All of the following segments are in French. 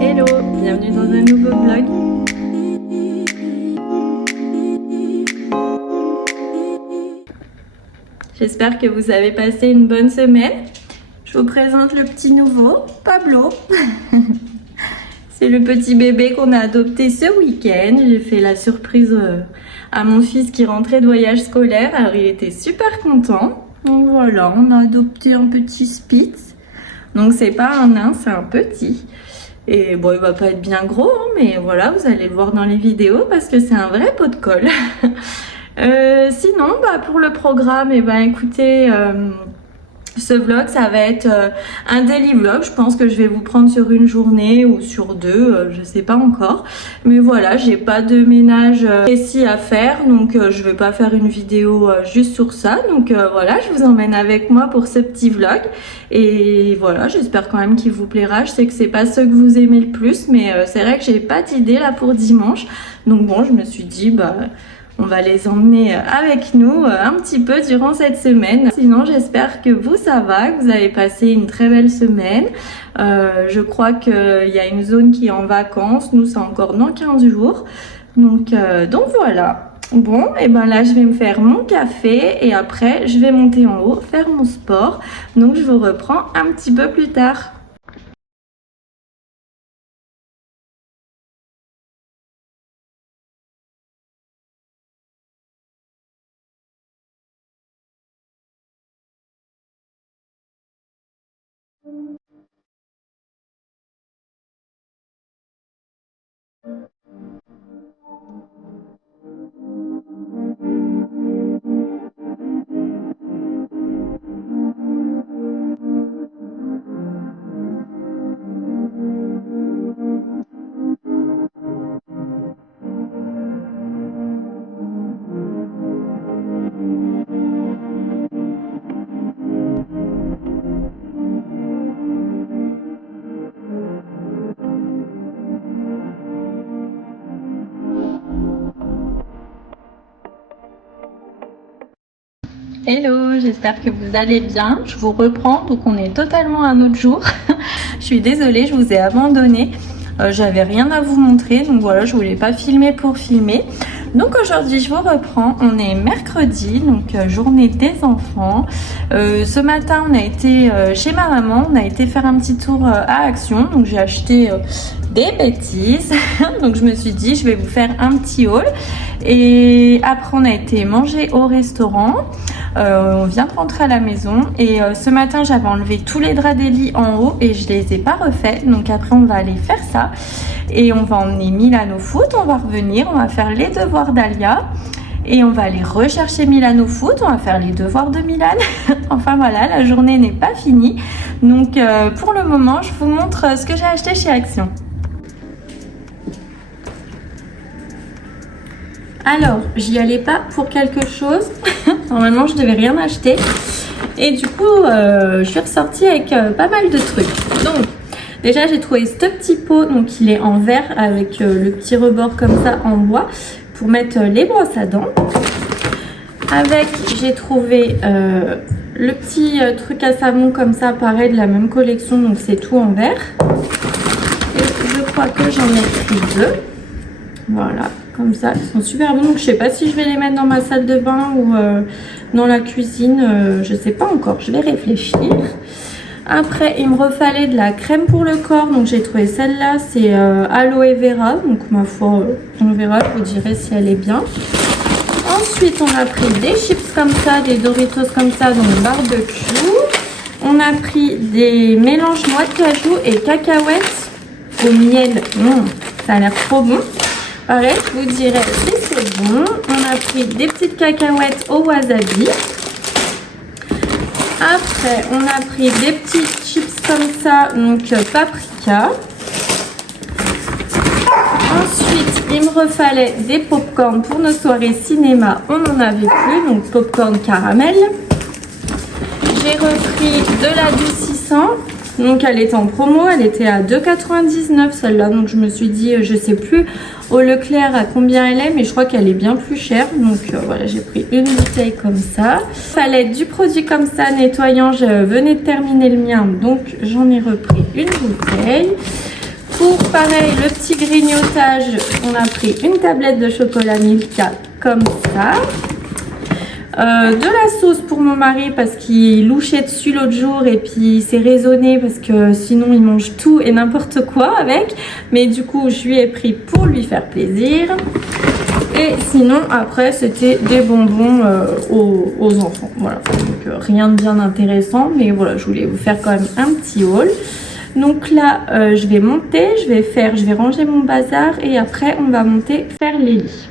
Hello, bienvenue dans un nouveau vlog. J'espère que vous avez passé une bonne semaine. Je vous présente le petit nouveau, Pablo. C'est le petit bébé qu'on a adopté ce week-end. J'ai fait la surprise à mon fils qui rentrait de voyage scolaire. Alors il était super content. Donc voilà, on a adopté un petit Spitz. Donc c'est pas un nain, c'est un petit. Et bon, il va pas être bien gros, hein, mais voilà, vous allez le voir dans les vidéos parce que c'est un vrai pot de colle. Sinon, pour le programme, écoutez, ce vlog, ça va être un daily vlog. Je pense que je vais vous prendre sur une journée ou sur deux, je sais pas encore. Mais voilà, j'ai pas de ménage précis à faire, donc je vais pas faire une vidéo juste sur ça. Donc voilà, je vous emmène avec moi pour ce petit vlog. Et voilà, j'espère quand même qu'il vous plaira. Je sais que c'est pas ce que vous aimez le plus, mais c'est vrai que j'ai pas d'idée là pour dimanche. Donc bon, je me suis dit, on va les emmener avec nous un petit peu durant cette semaine. Sinon, j'espère que vous, ça va, que vous avez passé une très belle semaine. Je crois qu'il y a une zone qui est en vacances. Nous, c'est encore dans 15 jours. Donc voilà. Bon, et là, je vais me faire mon café et après, je vais monter en haut, faire mon sport. Donc, je vous reprends un petit peu plus tard. Hello, j'espère que vous allez bien. Je vous reprends, donc on est totalement un autre jour. Je suis désolée, je vous ai abandonné. J'avais rien à vous montrer, donc voilà, je voulais pas filmer pour filmer. Donc aujourd'hui, je vous reprends. On est mercredi, donc journée des enfants. Ce matin, on a été chez ma maman. On a été faire un petit tour à Action. Donc j'ai acheté des bêtises. Donc je me suis dit, je vais vous faire un petit haul. Et après, on a été manger au restaurant. On vient de rentrer à la maison. Et ce matin, j'avais enlevé tous les draps des lits en haut et je les ai pas refaits. Donc après, on va aller faire ça. Et on va emmener Milan au foot. On va revenir. On va faire les devoirs d'Alia. Et on va aller rechercher Milan au foot. On va faire les devoirs de Milan. Enfin voilà, la journée n'est pas finie. Donc pour le moment, je vous montre ce que j'ai acheté chez Action. Alors, j'y allais pas pour quelque chose. Normalement, je devais rien acheter. Et du coup, je suis ressortie avec pas mal de trucs. Donc, déjà, j'ai trouvé ce petit pot. Donc, il est en verre avec le petit rebord comme ça en bois pour mettre les brosses à dents. Avec, j'ai trouvé le petit truc à savon comme ça, pareil, de la même collection. Donc, c'est tout en verre. Et je crois que j'en ai pris deux. Voilà. Comme ça, ils sont super bons. Donc je sais pas si je vais les mettre dans ma salle de bain ou dans la cuisine. Je sais pas encore, je vais réfléchir. Après, il me refallait de la crème pour le corps. Donc j'ai trouvé celle-là, c'est aloe vera. Donc ma foi, on verra, je vous dirai si elle est bien. Ensuite, on a pris des chips comme ça, des Doritos comme ça, donc barbecue. On a pris des mélanges noix de cajou et cacahuètes au miel. Ça a l'air trop bon. Pareil, je vous dirai si c'est bon. On a pris des petites cacahuètes au wasabi. Après, on a pris des petits chips comme ça, donc paprika. Ensuite, il me refallait des pop-corn pour nos soirées cinéma. On n'en avait plus, donc pop-corn caramel. J'ai repris de l'adoucissant. Donc elle était en promo, elle était à 2,99 celle-là. Donc je me suis dit, je sais plus au Leclerc à combien elle est, mais je crois qu'elle est bien plus chère. Donc voilà, j'ai pris une bouteille comme ça. Fallait du produit comme ça, nettoyant. Je venais de terminer le mien, donc j'en ai repris une bouteille. Pour pareil, le petit grignotage, on a pris une tablette de chocolat Milka comme ça. De la sauce pour mon mari parce qu'il louchait dessus l'autre jour et puis il s'est raisonné parce que sinon il mange tout et n'importe quoi avec. Mais du coup je lui ai pris pour lui faire plaisir. Et sinon après c'était des bonbons aux enfants. Voilà, donc rien de bien intéressant, mais voilà, je voulais vous faire quand même un petit haul. Donc là je vais monter, je vais ranger mon bazar et après on va monter faire les lits.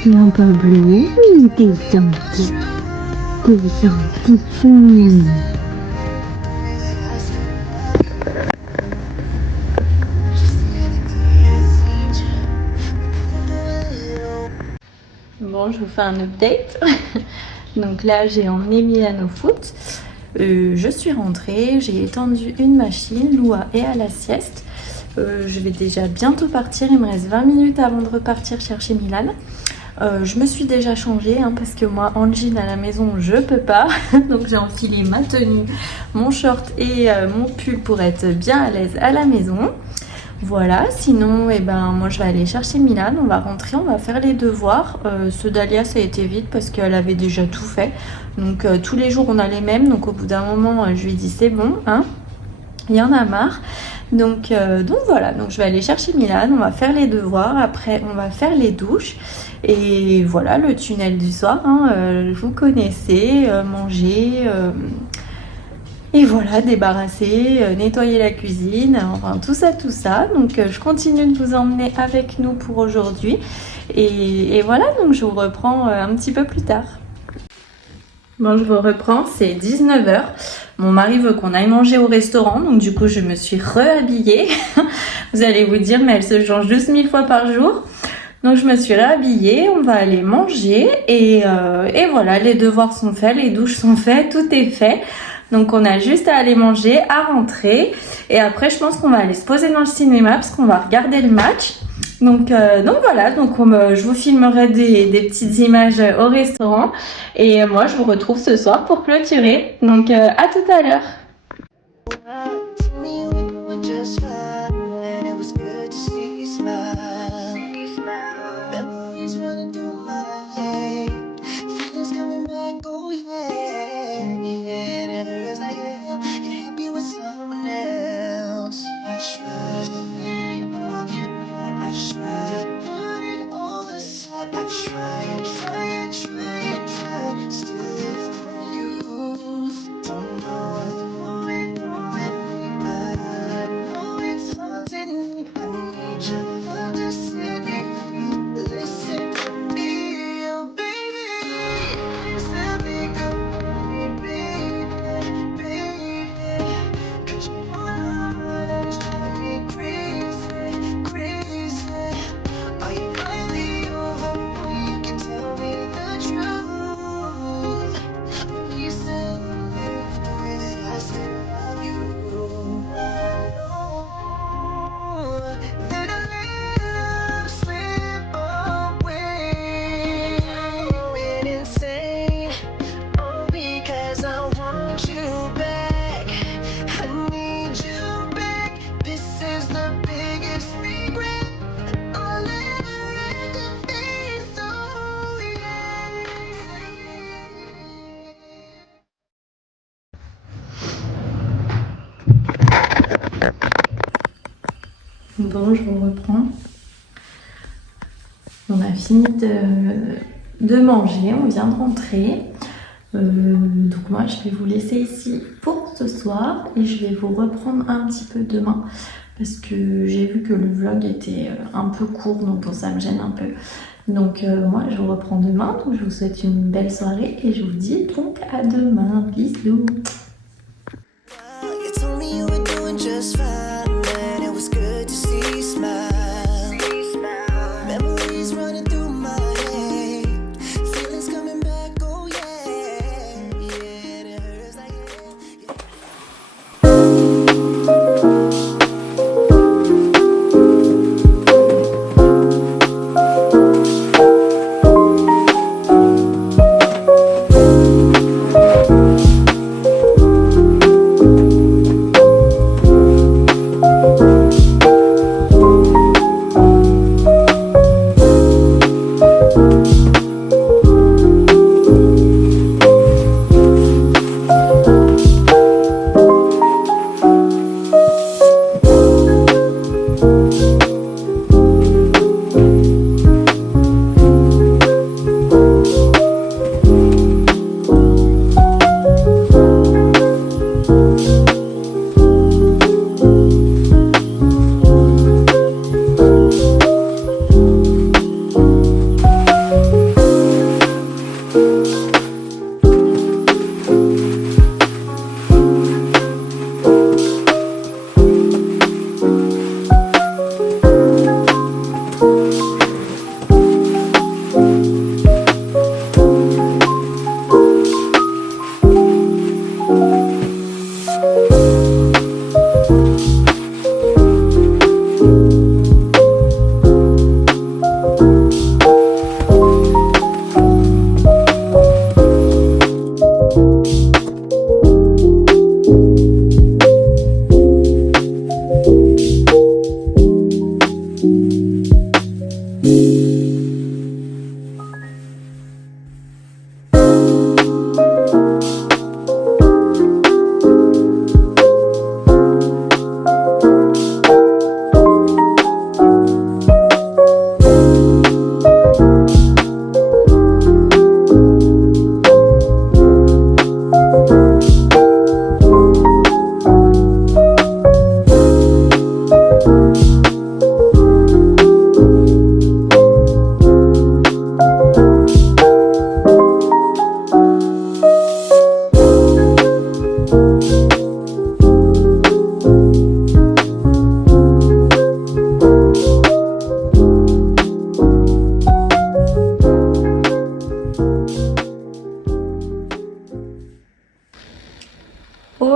C'est un peu bleu, t'es gentil, chou. Bon, je vous fais un update. Donc là, j'ai emmené Milan au foot. Je suis rentrée, j'ai étendu une machine, Loua est à la sieste. Je vais déjà bientôt partir, il me reste 20 minutes avant de repartir chercher Milan. Je me suis déjà changée hein, parce que moi en jean à la maison je peux pas. Donc j'ai enfilé ma tenue, mon short et mon pull pour être bien à l'aise à la maison. Voilà, sinon moi je vais aller chercher Milan, on va rentrer, on va faire les devoirs. Ce Dahlia ça a été vite parce qu'elle avait déjà tout fait. Donc tous les jours on a les mêmes, donc au bout d'un moment je lui ai dit c'est bon, hein, il y en a marre. Donc voilà, donc je vais aller chercher Milan, on va faire les devoirs, après on va faire les douches. Et voilà le tunnel du soir, hein, vous connaissez, manger... Et voilà, débarrasser, nettoyer la cuisine, enfin tout ça. Donc je continue de vous emmener avec nous pour aujourd'hui. Et voilà, donc je vous reprends un petit peu plus tard. Bon, je vous reprends, c'est 19h. Mon mari veut qu'on aille manger au restaurant, donc du coup je me suis réhabillée. Vous allez vous dire, mais elle se change 12 000 fois par jour. Donc je me suis réhabillée, on va aller manger et voilà, les devoirs sont faits, les douches sont faites, tout est fait. Donc on a juste à aller manger, à rentrer et après je pense qu'on va aller se poser dans le cinéma parce qu'on va regarder le match. Donc voilà, donc je vous filmerai des petites images au restaurant et moi je vous retrouve ce soir pour clôturer. Donc à tout à l'heure. Bon, je vous reprends. On a fini de manger, on vient de rentrer. Donc moi, je vais vous laisser ici pour ce soir et je vais vous reprendre un petit peu demain parce que j'ai vu que le vlog était un peu court, donc bon, ça me gêne un peu. Donc moi, je vous reprends demain. Donc je vous souhaite une belle soirée et je vous dis donc à demain. Bisous.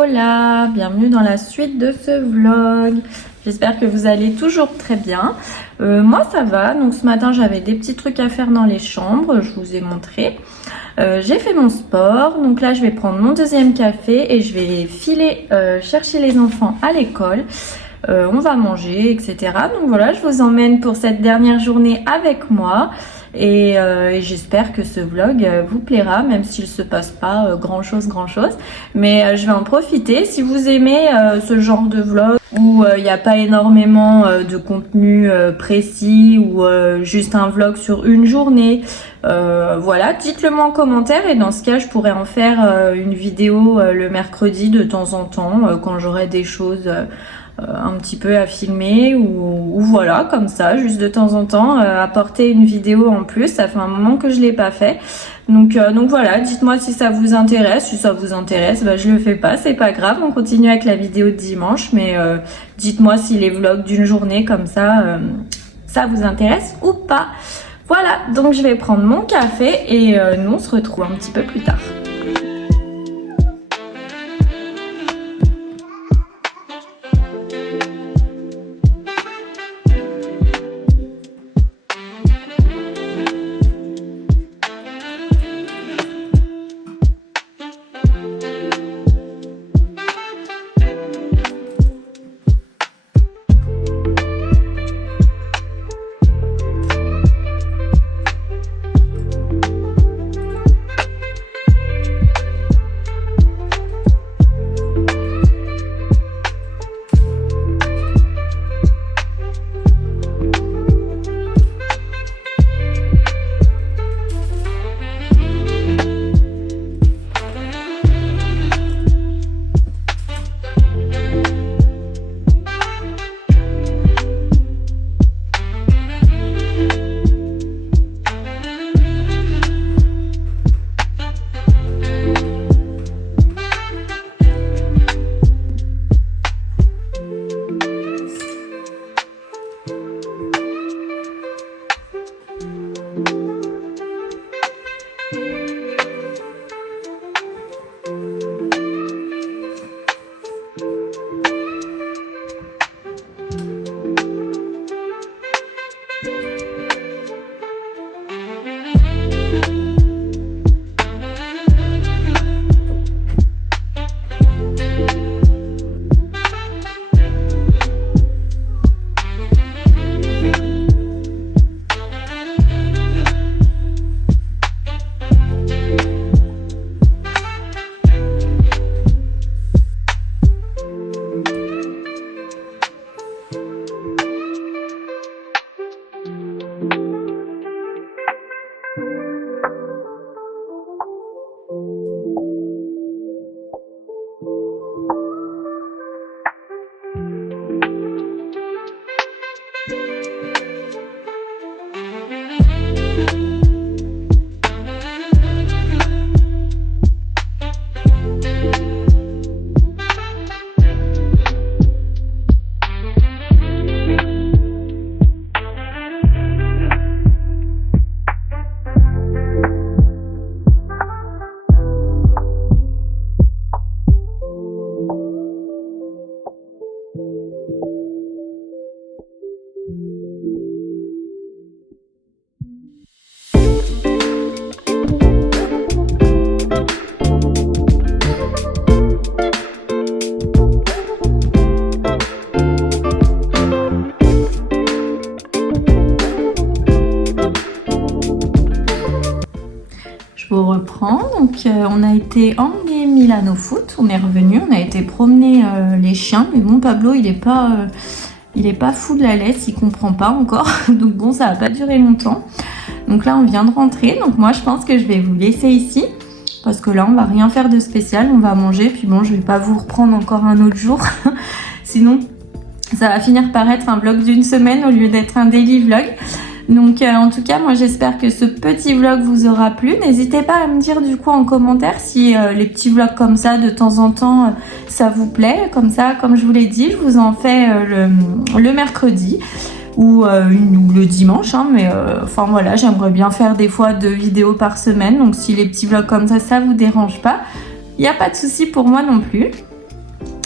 Hola, bienvenue dans la suite de ce vlog. J'espère que vous allez toujours très bien. Moi ça va, donc ce matin j'avais des petits trucs à faire dans les chambres, je vous ai montré. J'ai fait mon sport, donc là je vais prendre mon deuxième café et je vais filer chercher les enfants à l'école. On va manger, etc. Donc voilà, je vous emmène pour cette dernière journée avec moi. Et j'espère que ce vlog vous plaira, même s'il se passe pas grand chose, mais je vais en profiter. Si vous aimez ce genre de vlog où il n'y a pas énormément de contenu précis ou juste un vlog sur une journée, voilà, dites-le moi en commentaire et dans ce cas je pourrais en faire une vidéo le mercredi de temps en temps quand j'aurai des choses un petit peu à filmer ou voilà, comme ça, juste de temps en temps apporter une vidéo en plus. Ça fait un moment que je l'ai pas fait, donc voilà, dites-moi si ça vous intéresse. Si ça vous intéresse, bah, je le fais pas, c'est pas grave, on continue avec la vidéo de dimanche, mais dites-moi si les vlogs d'une journée comme ça ça vous intéresse ou pas. Voilà, donc je vais prendre mon café et nous on se retrouve un petit peu plus tard. Donc on a été emmener Milan au foot, on est revenu, on a été promener les chiens, mais bon Pablo il est pas fou de la laisse, il comprend pas encore, donc bon ça va pas durer longtemps. Donc là on vient de rentrer, donc moi je pense que je vais vous laisser ici, parce que là on va rien faire de spécial, on va manger, puis bon je vais pas vous reprendre encore un autre jour, sinon ça va finir par être un vlog d'une semaine au lieu d'être un daily vlog. Donc en tout cas moi j'espère que ce petit vlog vous aura plu. N'hésitez pas à me dire du coup en commentaire si les petits vlogs comme ça de temps en temps ça vous plaît. Comme ça, comme je vous l'ai dit, je vous en fais le mercredi ou le dimanche, hein, mais enfin voilà, j'aimerais bien faire des fois 2 vidéos par semaine. Donc si les petits vlogs comme ça vous dérange pas, il n'y a pas de souci pour moi non plus.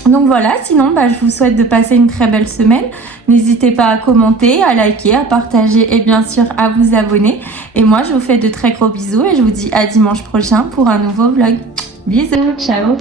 Donc voilà, sinon je vous souhaite de passer une très belle semaine. N'hésitez pas à commenter, à liker, à partager et bien sûr à vous abonner. Et moi je vous fais de très gros bisous et je vous dis à dimanche prochain pour un nouveau vlog. Bisous, ciao!